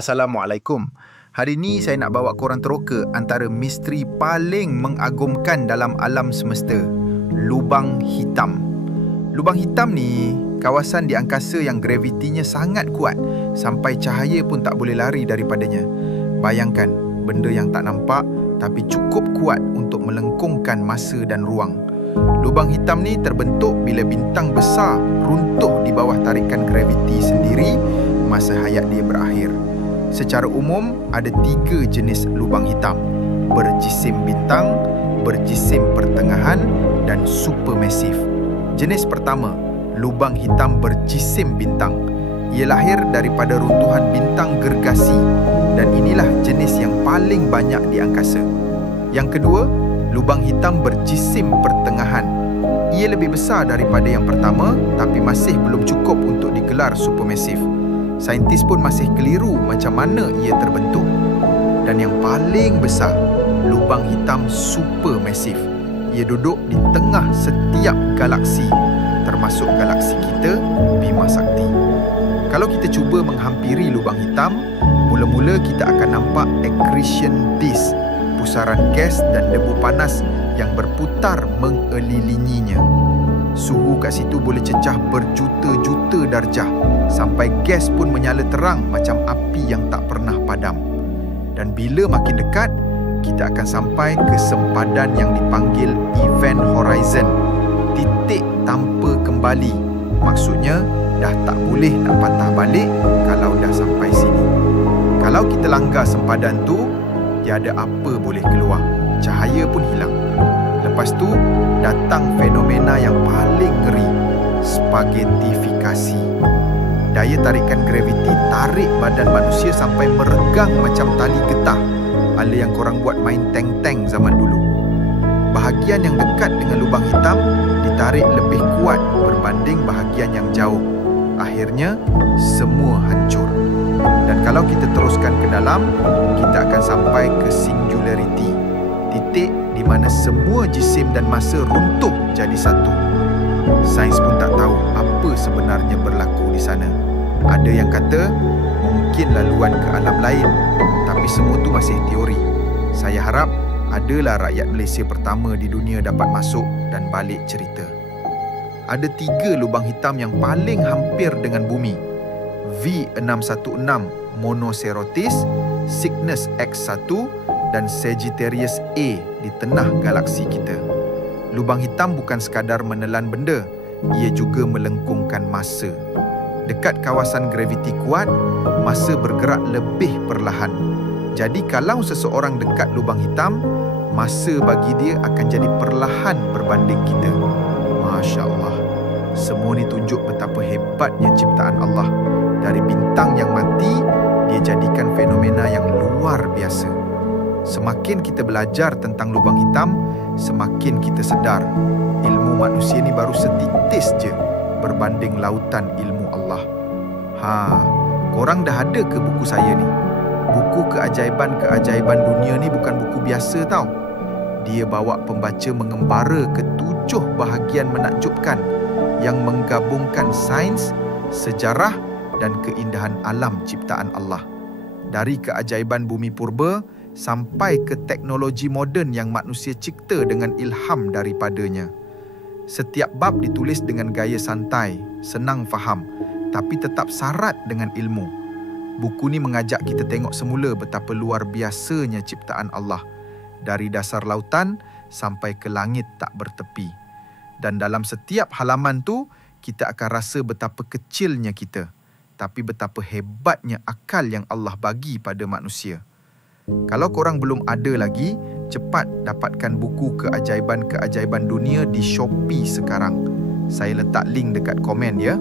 Assalamualaikum. Hari ni saya nak bawa korang teroka antara misteri paling mengagumkan dalam alam semesta, lubang hitam. Lubang hitam ni kawasan di angkasa yang gravitinya sangat kuat sampai cahaya pun tak boleh lari daripadanya. Bayangkan, benda yang tak nampak tapi cukup kuat untuk melengkungkan masa dan ruang. Lubang hitam ni terbentuk bila bintang besar runtuh di bawah tarikan graviti sendiri masa hayat dia berakhir. Secara umum, ada 3 jenis lubang hitam: berjisim bintang, berjisim pertengahan dan supermasif. Jenis pertama, lubang hitam berjisim bintang. Ia lahir daripada runtuhan bintang gergasi dan inilah jenis yang paling banyak di angkasa. Yang kedua, lubang hitam berjisim pertengahan. Ia lebih besar daripada yang pertama tapi masih belum cukup untuk digelar supermasif. Saintis pun masih keliru macam mana ia terbentuk. Dan yang paling besar, lubang hitam supermasif. Ia duduk di tengah setiap galaksi, termasuk galaksi kita, Bima Sakti. Kalau kita cuba menghampiri lubang hitam, mula-mula kita akan nampak accretion disk, pusaran gas dan debu panas yang berputar mengelilinginya. Suhu kat situ boleh cecah berjuta-juta darjah sampai gas pun menyala terang macam api yang tak pernah padam. Dan bila makin dekat, kita akan sampai ke sempadan yang dipanggil event horizon, titik tanpa kembali. Maksudnya, dah tak boleh nak patah balik kalau dah sampai sini. Kalau kita langgar sempadan tu, tiada apa boleh keluar. Cahaya pun hilang. Lepas tu, datang fenomena yang paling ngeri, spaghettifikasi. Daya tarikan graviti tarik badan manusia sampai meregang macam tali getah, ala yang korang buat main tank-tank zaman dulu. Bahagian yang dekat dengan lubang hitam ditarik lebih kuat berbanding bahagian yang jauh. Akhirnya, semua hancur. Dan kalau kita teruskan ke dalam, kita akan sampai ke singularity, titik di mana semua jisim dan masa runtuh jadi satu. Sains pun tak tahu apa sebenarnya berlaku di sana. Ada yang kata mungkin laluan ke alam lain, tapi semua tu masih teori. Saya harap adalah rakyat Malaysia pertama di dunia dapat masuk dan balik cerita. Ada 3 lubang hitam yang paling hampir dengan bumi: V616 Monocerotis, Cygnus X1 dan Sagittarius A di tengah galaksi kita. Lubang hitam bukan sekadar menelan benda, ia juga melengkungkan masa. Dekat kawasan graviti kuat, masa bergerak lebih perlahan. Jadi kalau seseorang dekat lubang hitam, masa bagi dia akan jadi perlahan berbanding kita. Masya Allah. Semua ni tunjuk betapa hebatnya ciptaan Allah. Dari bintang yang mati, dia jadikan fenomena yang luar biasa. Semakin kita belajar tentang lubang hitam, semakin kita sedar ilmu manusia ni baru setitis je berbanding lautan ilmu Allah. Korang dah ada ke buku saya ni? Buku keajaiban-keajaiban dunia ni bukan buku biasa tau. Dia bawa pembaca mengembara ke 7 bahagian menakjubkan yang menggabungkan sains, sejarah dan keindahan alam ciptaan Allah. Dari keajaiban bumi purba sampai ke teknologi moden yang manusia cipta dengan ilham daripadanya. Setiap bab ditulis dengan gaya santai, senang faham, tapi tetap syarat dengan ilmu. Buku ni mengajak kita tengok semula betapa luar biasanya ciptaan Allah, dari dasar lautan sampai ke langit tak bertepi. Dan dalam setiap halaman tu, kita akan rasa betapa kecilnya kita, tapi betapa hebatnya akal yang Allah bagi pada manusia. Kalau korang belum ada lagi, cepat dapatkan buku keajaiban-keajaiban dunia di Shopee sekarang. Saya letak link dekat komen ya.